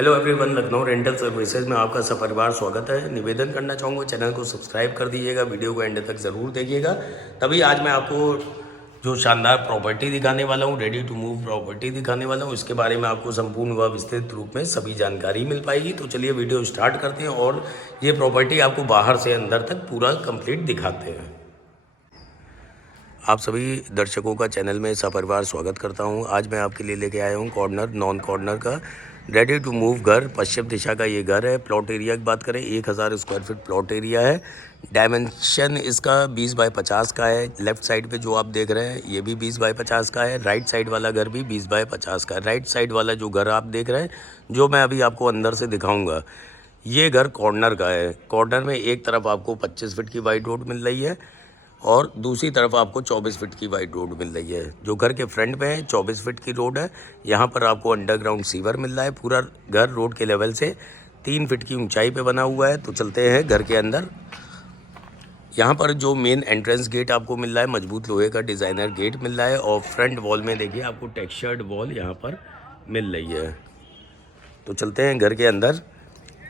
Hello everyone, Lucknow rental services में आपका सपरिवार स्वागत है। निवेदन करना चाहूँगा, चैनल को सब्सक्राइब कर दीजिएगा, वीडियो को एंड तक ज़रूर देखिएगा। तभी आज मैं आपको जो शानदार प्रॉपर्टी दिखाने वाला हूँ, रेडी टू मूव प्रॉपर्टी दिखाने वाला हूँ, इसके बारे में आपको संपूर्ण व विस्तृत रूप में सभी जानकारी मिल पाएगी। तो चलिए वीडियो स्टार्ट करते हैं और ये प्रॉपर्टी आपको बाहर से अंदर तक पूरा कंप्लीट दिखाते हैं। आप सभी दर्शकों का चैनल में सपरिवार स्वागत करता हूं। आज मैं आपके लिए लेके आया हूं कॉर्नर नॉन कॉर्नर का रेडी टू मूव घर। पश्चिम दिशा का ये घर है। प्लॉट एरिया की बात करें, 1000 स्क्वायर फीट प्लॉट एरिया है। डायमेंशन इसका 20 बाय 50 का है। लेफ्ट साइड पे जो आप देख रहे हैं ये भी 20 बाय 50 का है। राइट साइड वाला घर भी 20 बाय 50 का है। राइट साइड वाला जो घर आप देख रहे हैं, जो मैं अभी आपको अंदर से दिखाऊँगा, ये घर कॉर्नर का है। कॉर्नर में एक तरफ आपको 25 फीट की वाइड रोड मिल रही है और दूसरी तरफ आपको 24 फीट की वाइड रोड मिल रही है। जो घर के फ्रंट में है 24 फीट की रोड है। यहाँ पर आपको अंडरग्राउंड सीवर मिल रहा है। पूरा घर रोड के लेवल से 3 फीट की ऊंचाई पे बना हुआ है। तो चलते हैं घर के अंदर। यहाँ पर जो मेन एंट्रेंस गेट आपको मिल रहा है, मजबूत लोहे का डिज़ाइनर गेट मिल रहा है और फ्रंट वॉल में देखिए आपको टेक्सचर्ड वॉल यहाँ पर मिल रही है। तो चलते हैं घर के अंदर।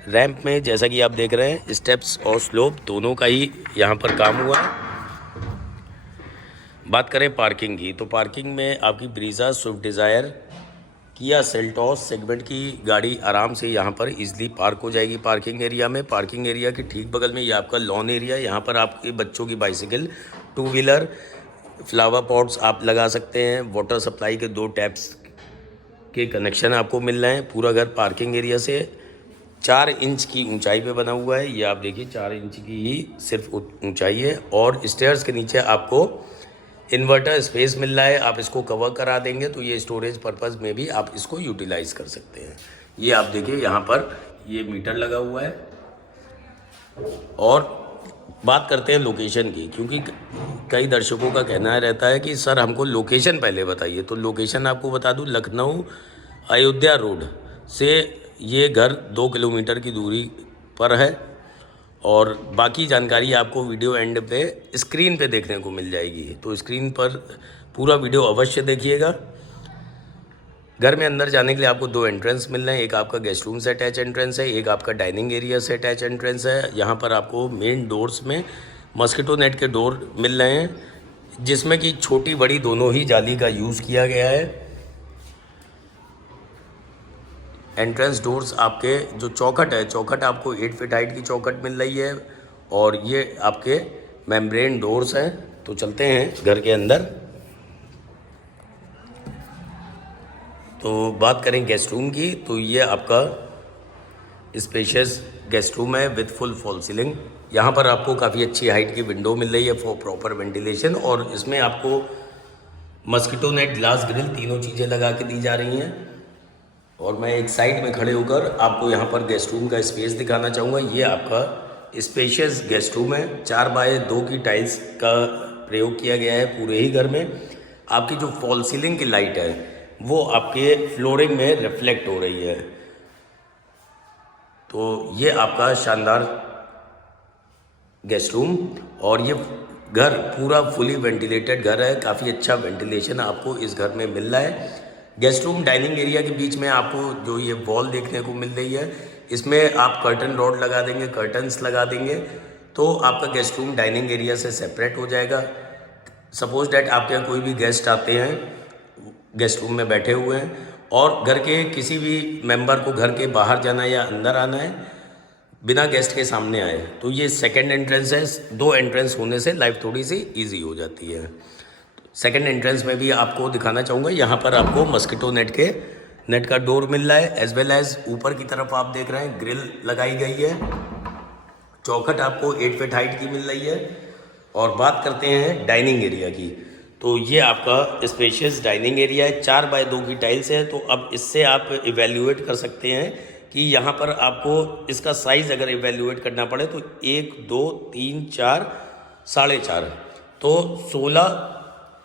रैंप में जैसा कि आप देख रहे हैं, स्टेप्स और स्लोप दोनों का ही यहाँ पर काम हुआ है। बात करें पार्किंग की, तो पार्किंग में आपकी Brezza, Swift Dzire, Kia Seltos segment की गाड़ी आराम से यहाँ पर इजीली पार्क हो जाएगी पार्किंग एरिया में। पार्किंग एरिया के ठीक बगल में ये आपका लॉन एरिया, यहाँ पर आपके बच्चों की बाइसिकल, 2 व्हीलर, फ्लावर पॉट्स आप लगा सकते हैं। वाटर सप्लाई के 2 टैप्स के कनेक्शन आपको मिल रहे हैं। पूरा घर पार्किंग एरिया से 4 इंच की ऊंचाई पे बना हुआ है। ये आप देखिए 4 इंच की ही सिर्फ ऊंचाई है और स्टेयर्स के नीचे आपको इन्वर्टर स्पेस मिल रहा है। आप इसको कवर करा देंगे तो ये स्टोरेज पर्पज़ में भी आप इसको यूटिलाइज कर सकते हैं। ये आप देखिए यहाँ पर ये मीटर लगा हुआ है। और बात करते हैं लोकेशन की, क्योंकि कई दर्शकों का कहना रहता है कि सर हमको लोकेशन पहले बताइए। तो लोकेशन आपको बता दूं, लखनऊ अयोध्या रोड से ये घर 2 किलोमीटर की दूरी पर है और बाकी जानकारी आपको वीडियो एंड पे स्क्रीन पे देखने को मिल जाएगी। तो स्क्रीन पर पूरा वीडियो अवश्य देखिएगा। घर में अंदर जाने के लिए आपको 2 एंट्रेंस मिल रहे हैं। एक आपका गेस्ट रूम से अटैच एंट्रेंस है, एक आपका डाइनिंग एरिया से अटैच एंट्रेंस है। यहाँ पर आपको मेन डोर्स में मस्कीटो नेट के डोर मिल रहे हैं, जिसमें कि छोटी बड़ी दोनों ही जाली का यूज़ किया गया है। एंट्रेंस डोर्स आपके जो चौखट है, चौखट आपको 8 फीट हाइट की चौखट मिल रही है और ये आपके मेम्ब्रेन डोर्स हैं। तो चलते हैं घर के अंदर। तो बात करें गेस्ट रूम की, तो ये आपका स्पेशियस गेस्ट रूम है विद फुल फॉल सीलिंग। यहाँ पर आपको काफ़ी अच्छी हाइट की विंडो मिल रही है फॉर प्रॉपर वेंटिलेशन और इसमें आपको मस्कीटो नेट, ग्लास ग्रिल तीनों चीज़ें लगा के दी जा रही हैं। और मैं एक साइड में खड़े होकर आपको यहाँ पर गेस्ट रूम का स्पेस दिखाना चाहूँगा। ये आपका स्पेशियस गेस्ट रूम है। 4 बाय 2 की टाइल्स का प्रयोग किया गया है पूरे ही घर में। आपकी जो फॉल सीलिंग की लाइट है वो आपके फ्लोरिंग में रिफ्लेक्ट हो रही है। तो ये आपका शानदार गेस्ट रूम और ये घर पूरा फुली वेंटिलेटेड घर है। काफ़ी अच्छा वेंटिलेशन आपको इस घर में मिल रहा है। गेस्ट रूम डाइनिंग एरिया के बीच में आपको जो ये वॉल देखने को मिल रही है, इसमें आप कर्टन रॉड लगा देंगे, कर्टन्स लगा देंगे तो आपका गेस्ट रूम डाइनिंग एरिया से सेपरेट हो जाएगा। सपोज डैट आपके यहाँ कोई भी गेस्ट आते हैं, गेस्ट रूम में बैठे हुए हैं और घर के किसी भी मेंबर को घर के बाहर जाना या अंदर आना है बिना गेस्ट के सामने आए, तो ये सेकंड एंट्रेंस है। 2 एंट्रेंस होने से लाइफ थोड़ी सी ईजी हो जाती है। सेकंड एंट्रेंस में भी आपको दिखाना चाहूँगा, यहाँ पर आपको मस्कीटो नेट का डोर मिल रहा है, एज वेल एज ऊपर की तरफ आप देख रहे हैं ग्रिल लगाई गई है। चौखट आपको 8 फीट हाइट की मिल रही है। और बात करते हैं डाइनिंग एरिया की, तो ये आपका स्पेशियस डाइनिंग एरिया है। 4 बाय 2 की टाइल्स है। तो अब इससे आप इवेल्यूएट कर सकते हैं कि यहाँ पर आपको इसका साइज़ अगर इवेल्यूएट करना पड़े तो 1 2 3 4 4.5 तो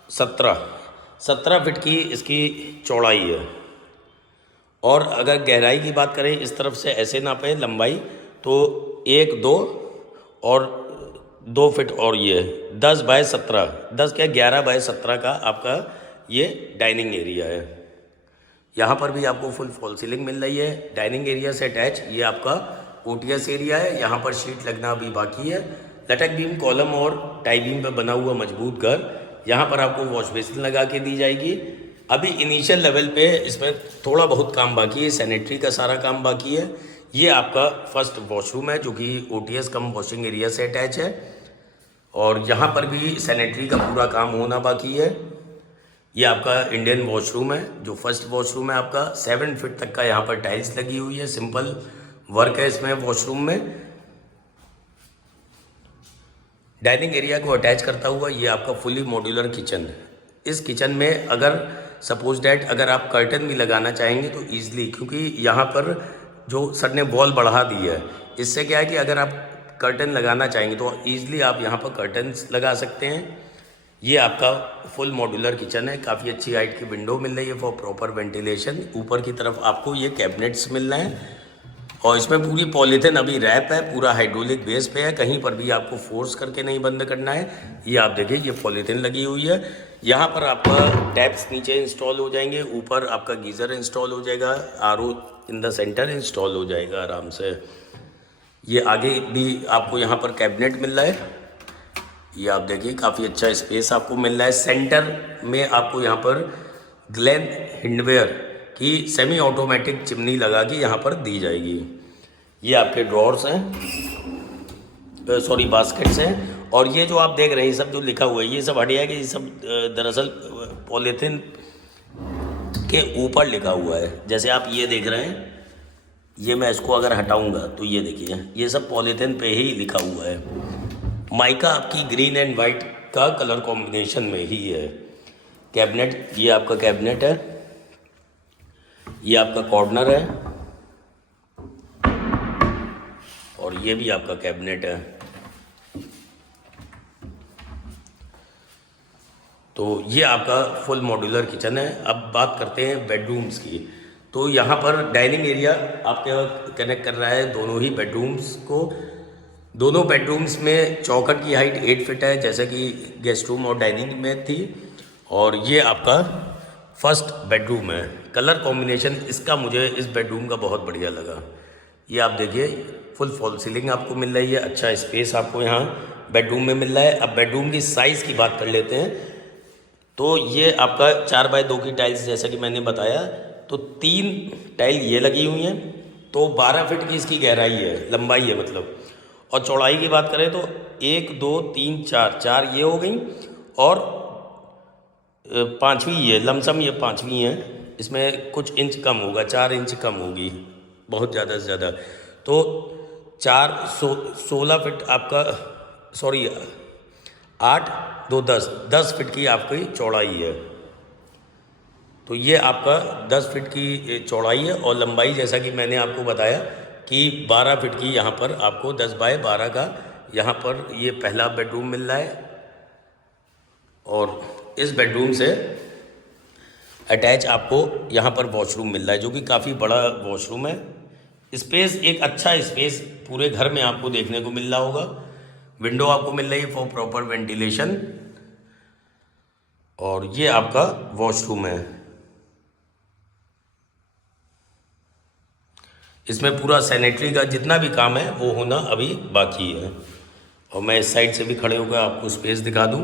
17 फीट की इसकी चौड़ाई है। और अगर गहराई की बात करें, इस तरफ से ऐसे नापें लंबाई, तो 1 2 और 2 फीट और ये 10 बाय 17, 10 क्या 11 बाय 17 का आपका ये डाइनिंग एरिया है। यहाँ पर भी आपको फुल फॉल सीलिंग मिल रही है। डाइनिंग एरिया से अटैच ये आपका ओटीएस एरिया है। यहाँ पर शीट लगना अभी बाकी है। लटक बीम, कॉलम और टाई बीम पर बना हुआ मजबूत घर। यहाँ पर आपको वॉश बेसिन लगा के दी जाएगी। अभी इनिशियल लेवल पे इसमें थोड़ा बहुत काम बाकी है, सैनिटरी का सारा काम बाकी है। ये आपका फर्स्ट वॉशरूम है जो कि ओटीएस कम वॉशिंग एरिया से अटैच है और यहाँ पर भी सैनिटरी का पूरा काम होना बाकी है। ये आपका इंडियन वॉशरूम है जो फर्स्ट वॉशरूम है आपका। 7 फीट तक का यहाँ पर टाइल्स लगी हुई है। सिंपल वर्क है इसमें वॉशरूम में। डाइनिंग एरिया को अटैच करता हुआ ये आपका फुली मॉड्यूलर किचन है। इस किचन में अगर सपोज डैट अगर आप कर्टन भी लगाना चाहेंगे तो ईजिली, क्योंकि यहाँ पर जो सर ने वॉल बढ़ा दी है, इससे क्या है कि अगर आप कर्टन लगाना चाहेंगे तो ईजिली आप यहाँ पर कर्टन्स लगा सकते हैं। ये आपका फुल मॉड्यूलर किचन है। काफ़ी अच्छी हाइट की विंडो मिल रही है फॉर प्रॉपर वेंटिलेशन। ऊपर की तरफ आपको ये कैबिनेट्स मिल रहे हैं और इसमें पूरी पॉलीथिन अभी रैप है, पूरा हाइड्रोलिक बेस पे है। कहीं पर भी आपको फोर्स करके नहीं बंद करना है। ये आप देखिए ये पॉलीथिन लगी हुई है। यहाँ पर आपका टैप्स नीचे इंस्टॉल हो जाएंगे, ऊपर आपका गीज़र इंस्टॉल हो जाएगा, RO in the centre install हो जाएगा आराम से। ये आगे भी आपको यहाँ पर कैबिनेट मिल रहा है। ये आप देखिए काफ़ी अच्छा स्पेस आपको मिल रहा है। सेंटर में आपको यहाँ पर ग्लेन हिंडवेयर की सेमी ऑटोमेटिक चिमनी लगा के यहाँ पर दी जाएगी। ये आपके ड्रॉर्स हैं, सॉरी बास्केट्स हैं। और ये जो आप देख रहे हैं ये सब जो लिखा हुआ है ये सब हटिया है कि ये सब दरअसल पॉलीथिन के ऊपर लिखा हुआ है। जैसे आप ये देख रहे हैं, ये मैं इसको अगर हटाऊंगा तो ये देखिए ये सब पॉलीथिन पे ही लिखा हुआ है। माइका आपकी ग्रीन एंड वाइट का कलर कॉम्बिनेशन में ही है। कैबिनेट, ये आपका कैबिनेट है, ये आपका कॉर्नर है और ये भी आपका कैबिनेट है। तो ये आपका फुल मॉड्यूलर किचन है। अब बात करते हैं बेडरूम्स की। तो यहाँ पर डाइनिंग एरिया आपके कनेक्ट कर रहा है दोनों ही बेडरूम्स को। दोनों बेडरूम्स में चौखट की हाइट 8 फीट है जैसे कि गेस्ट रूम और डाइनिंग में थी। और ये आपका फर्स्ट बेडरूम है। कलर कॉम्बिनेशन इसका मुझे इस बेडरूम का बहुत बढ़िया लगा। ये आप देखिए फुल फॉल सीलिंग आपको मिल रही है। अच्छा स्पेस आपको यहाँ बेडरूम में मिल रहा है। अब बेडरूम की साइज़ की बात कर लेते हैं। तो ये आपका 4x2 की टाइल्स जैसा कि मैंने बताया, तो 3 टाइल ये लगी हुई हैं। तो 12 फीट की इसकी गहराई है, लंबाई है मतलब। और चौड़ाई की बात करें तो 1 2 3 4 ये हो गई और 5वीं ये लमसम, ये 5वीं है। इसमें कुछ इंच कम होगा, 4 इंच कम होगी, बहुत ज़्यादा से ज़्यादा। तो 16 फीट आपका, सॉरी 8 2 10 फीट की आपकी चौड़ाई है। तो ये आपका 10 फीट की चौड़ाई है और लंबाई जैसा कि मैंने आपको बताया कि 12 फीट की यहाँ पर आपको 10x12 का यहाँ पर ये पहला बेडरूम मिल रहा है। और इस बेडरूम से अटैच आपको यहाँ पर वॉशरूम मिल रहा है जो कि काफ़ी बड़ा वॉशरूम है। स्पेस, एक अच्छा स्पेस पूरे घर में आपको देखने को मिल रहा होगा। विंडो आपको मिल रही है फॉर प्रॉपर वेंटिलेशन। और ये आपका वॉशरूम है। इसमें पूरा सैनिटरी का जितना भी काम है वो होना अभी बाकी है। और मैं इस साइड से भी खड़े होकर आपको स्पेस दिखा दूं।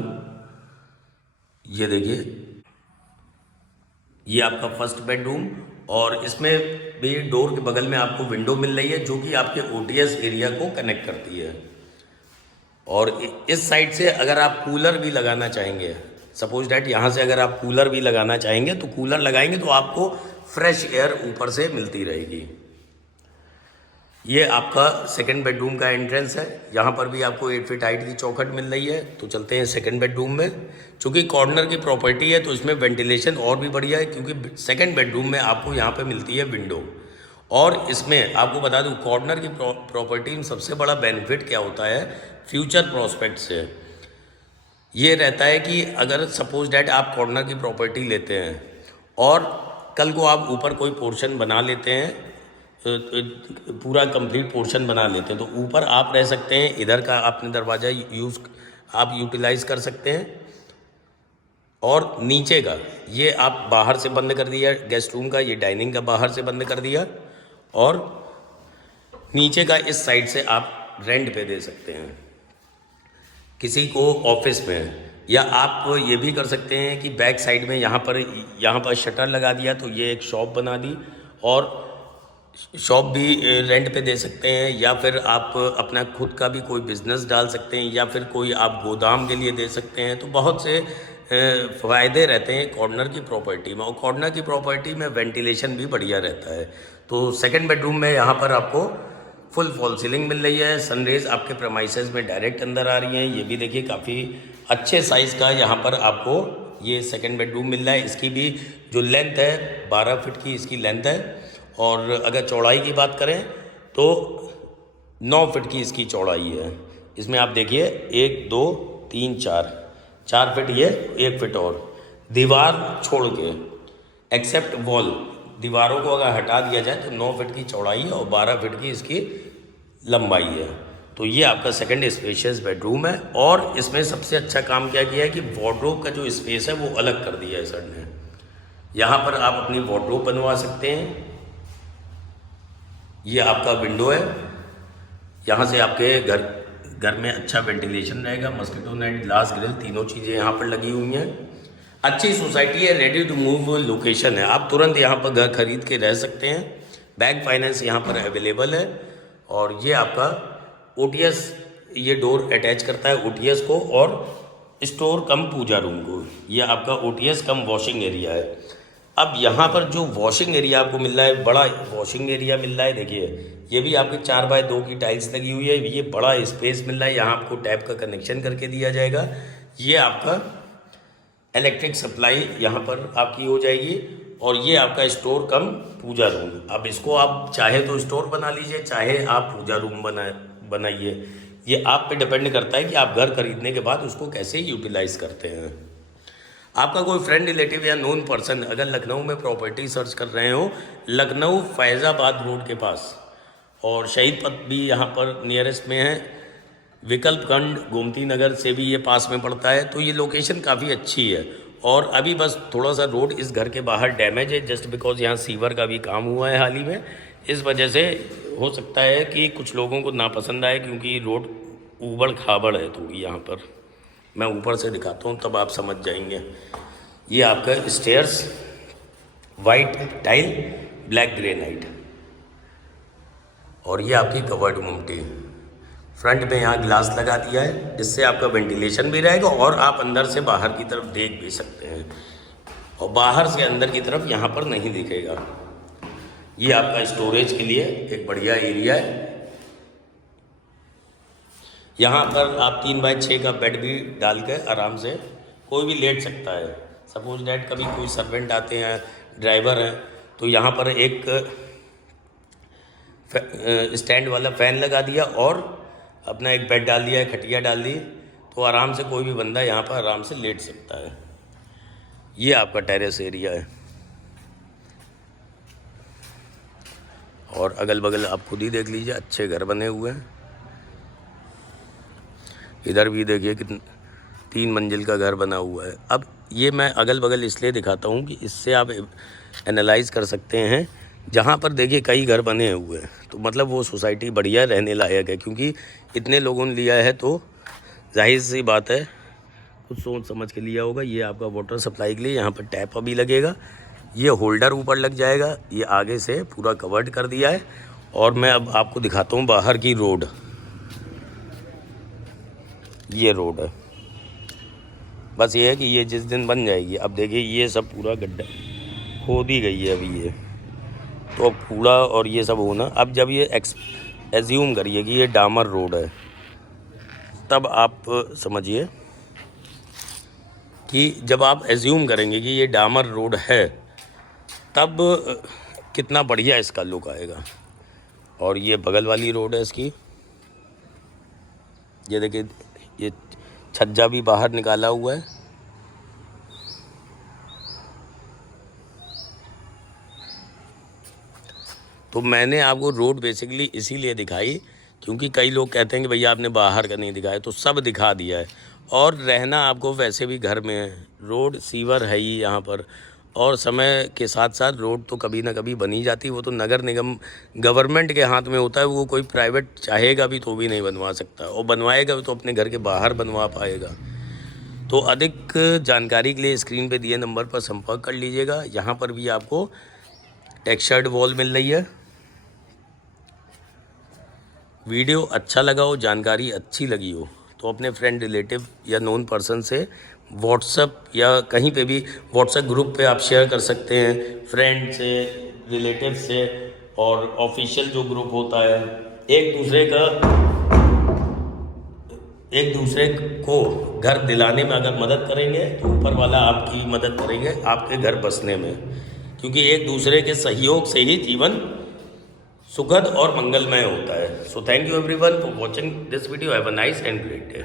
ये देखिए ये आपका फर्स्ट बेडरूम और इसमें भी डोर के बगल में आपको विंडो मिल रही है जो कि आपके ओटीएस एरिया को कनेक्ट करती है। और इस साइड से अगर आप कूलर भी लगाना चाहेंगे, सपोज डैट यहाँ से अगर आप कूलर भी लगाना चाहेंगे तो कूलर लगाएंगे तो आपको फ्रेश एयर ऊपर से मिलती रहेगी। ये आपका सेकंड बेडरूम का एंट्रेंस है। यहाँ पर भी आपको 8 फीट हाइट की चौखट मिल रही है। तो चलते हैं सेकंड बेडरूम में। चूँकि कॉर्नर की प्रॉपर्टी है तो इसमें वेंटिलेशन और भी बढ़िया है, क्योंकि सेकंड बेडरूम में आपको यहाँ पे मिलती है विंडो। और इसमें आपको बता दूँ कॉर्नर की प्रॉपर्टी में सबसे बड़ा बेनिफिट क्या होता है, फ्यूचर प्रोस्पेक्ट से ये रहता है कि अगर सपोज डैट आप कॉर्नर की प्रॉपर्टी लेते हैं और कल को आप ऊपर कोई पोर्शन बना लेते हैं, पूरा कंप्लीट पोर्शन बना लेते हैं, तो ऊपर आप रह सकते हैं, इधर का आपने दरवाज़ा आप यूटिलाइज़ कर सकते हैं। और नीचे का ये आप बाहर से बंद कर दिया गेस्ट रूम का, ये डाइनिंग का बाहर से बंद कर दिया, और नीचे का इस साइड से आप रेंट पे दे सकते हैं किसी को ऑफिस में। या आप ये भी कर सकते हैं कि बैक साइड में यहाँ पर शटर लगा दिया तो ये एक शॉप बना दी, और शॉप भी रेंट पे दे सकते हैं, या फिर आप अपना खुद का भी कोई बिजनेस डाल सकते हैं, या फिर कोई आप गोदाम के लिए दे सकते हैं। तो बहुत से फ़ायदे रहते हैं कॉर्नर की प्रॉपर्टी में, और कॉर्नर की प्रॉपर्टी में वेंटिलेशन भी बढ़िया रहता है। तो सेकंड बेडरूम में यहाँ पर आपको फुल फॉल सीलिंग मिल रही है, सनरेज आपके प्रेमाइसेस में डायरेक्ट अंदर आ रही हैं। ये भी देखिए काफ़ी अच्छे साइज़ का यहाँ पर आपको ये सेकंड बेडरूम मिल रहा है। इसकी भी जो लेंथ है 12 फीट की इसकी लेंथ है, और अगर चौड़ाई की बात करें तो 9 फीट की इसकी चौड़ाई है। इसमें आप देखिए 1 2 3 4 फीट ये, 1 फीट और दीवार छोड़ के, एक्सेप्ट वॉल, दीवारों को अगर हटा दिया जाए तो 9 फीट की चौड़ाई है और 12 फीट की इसकी लंबाई है। तो ये आपका सेकंड स्पेशियस बेडरूम है। और इसमें सबसे अच्छा काम क्या किया है कि वार्डरोब का जो स्पेस है वो अलग कर दिया है सर ने। यहाँ पर आप अपनी वार्डरोब बनवा सकते हैं। ये आपका विंडो है, यहाँ से आपके घर में अच्छा वेंटिलेशन रहेगा। मस्किटो नेट, ग्लास ग्रिल, तीनों चीज़ें यहाँ पर लगी हुई हैं। अच्छी सोसाइटी है, रेडी टू मूव लोकेशन है, आप तुरंत यहाँ पर घर खरीद के रह सकते हैं। बैंक फाइनेंस यहाँ पर अवेलेबल है। और ये आपका OTS, ये डोर अटैच करता है OTS को और स्टोर कम पूजा रूम को। ये आपका OTS कम वॉशिंग एरिया है। अब यहाँ पर जो वॉशिंग एरिया आपको मिल रहा है, बड़ा वॉशिंग एरिया मिल रहा है। देखिए ये भी आपकी 4x2 की टाइल्स लगी हुई है। ये बड़ा स्पेस मिल रहा है, यहाँ आपको टैप का कनेक्शन करके दिया जाएगा। ये आपका इलेक्ट्रिक सप्लाई यहाँ पर आपकी हो जाएगी। और ये आपका स्टोर कम पूजा रूम। अब इसको आप चाहे तो स्टोर बना लीजिए, चाहे आप पूजा रूम बनाइए। ये आप पे डिपेंड करता है कि आप घर खरीदने के बाद उसको कैसे यूटिलाइज करते हैं। आपका कोई फ्रेंड, रिलेटिव या नोन पर्सन अगर लखनऊ में प्रॉपर्टी सर्च कर रहे हो, लखनऊ फैज़ाबाद रोड के पास, और शहीद पथ भी यहाँ पर नियरेस्ट में है, विकल्पखंड गोमती नगर से भी ये पास में पड़ता है। तो ये लोकेशन काफ़ी अच्छी है। और अभी बस थोड़ा सा रोड इस घर के बाहर डैमेज है, जस्ट बिकॉज यहाँ सीवर का भी काम हुआ है हाल ही में। इस वजह से हो सकता है कि कुछ लोगों को नापसंद आए, क्योंकि रोड ऊबड़ खाबड़ है थोड़ी। यहाँ पर मैं ऊपर से दिखाता हूँ तब आप समझ जाएंगे। ये आपका stairs, white tile, black granite, और ये आपकी कवर्ड मुमटी। फ्रंट में यहाँ ग्लास लगा दिया है, इससे आपका वेंटिलेशन भी रहेगा और आप अंदर से बाहर की तरफ देख भी सकते हैं, और बाहर से अंदर की तरफ यहाँ पर नहीं दिखेगा। ये आपका स्टोरेज के लिए एक बढ़िया एरिया है। यहाँ पर आप 3x6 का बेड भी डाल कर आराम से कोई भी लेट सकता है। सपोज डैट कभी कोई सर्वेंट आते हैं, ड्राइवर हैं, तो यहाँ पर एक स्टैंड वाला फ़ैन लगा दिया और अपना एक बेड डाल दिया है, खटिया डाल दी, तो आराम से कोई भी बंदा यहाँ पर आराम से लेट सकता है। ये आपका टेरेस एरिया है। और अगल बगल आप खुद ही देख लीजिए, अच्छे घर बने हुए हैं। इधर भी देखिए कितने 3 मंजिल का घर बना हुआ है। अब ये मैं अगल बगल इसलिए दिखाता हूँ कि इससे आप एनालाइज कर सकते हैं। जहाँ पर देखिए कई घर बने हुए हैं तो मतलब वो सोसाइटी बढ़िया रहने लायक है, क्योंकि इतने लोगों ने लिया है तो जाहिर सी बात है कुछ सोच समझ के लिया होगा। ये आपका वाटर सप्लाई के लिए यहाँ पर टैप अभी लगेगा, ये होल्डर ऊपर लग जाएगा, ये आगे से पूरा कवर्ड कर दिया है। और मैं अब आपको दिखाता हूँ बाहर की रोड। ये रोड है, बस ये है कि ये जिस दिन बन जाएगी, अब देखिए ये सब पूरा गड्ढा खोद दी गई है अभी, ये तो अब कूड़ा और ये सब होना। अब जब ये एज्यूम करिए कि ये डामर रोड है, तब आप समझिए कि जब आप एज्यूम करेंगे कि ये डामर रोड है, तब कितना बढ़िया इसका लुक आएगा। और ये बगल वाली रोड है इसकी, ये देखिए ये छज्जा भी बाहर निकाला हुआ है। तो मैंने आपको रोड बेसिकली इसीलिए दिखाई क्योंकि कई लोग कहते हैं कि भैया आपने बाहर का नहीं दिखाया, तो सब दिखा दिया है। और रहना आपको वैसे भी घर में है, रोड सीवर है ही यहाँ पर, और समय के साथ साथ रोड तो कभी ना कभी बनी जाती है। वो तो नगर निगम गवर्नमेंट के हाथ में होता है, वो कोई प्राइवेट चाहेगा भी तो भी नहीं बनवा सकता, और बनवाएगा भी तो अपने घर के बाहर बनवा पाएगा। तो अधिक जानकारी के लिए स्क्रीन पे दिए नंबर पर संपर्क कर लीजिएगा। यहाँ पर भी आपको टेक्सचर्ड वॉल मिल रही है। वीडियो अच्छा लगा हो, जानकारी अच्छी लगी हो तो अपने फ्रेंड, रिलेटिव या नोन पर्सन से व्हाट्सएप या कहीं पे भी व्हाट्सएप ग्रुप पे आप शेयर कर सकते हैं, फ्रेंड से, रिलेटिव से, और ऑफिशियल जो ग्रुप होता है, एक दूसरे को घर दिलाने में अगर मदद करेंगे तो ऊपर वाला आपकी मदद करेंगे आपके घर बसने में, क्योंकि एक दूसरे के सहयोग से ही जीवन सुखद और मंगलमय होता है। So thank you everyone for watching this video. Have a nice and great day.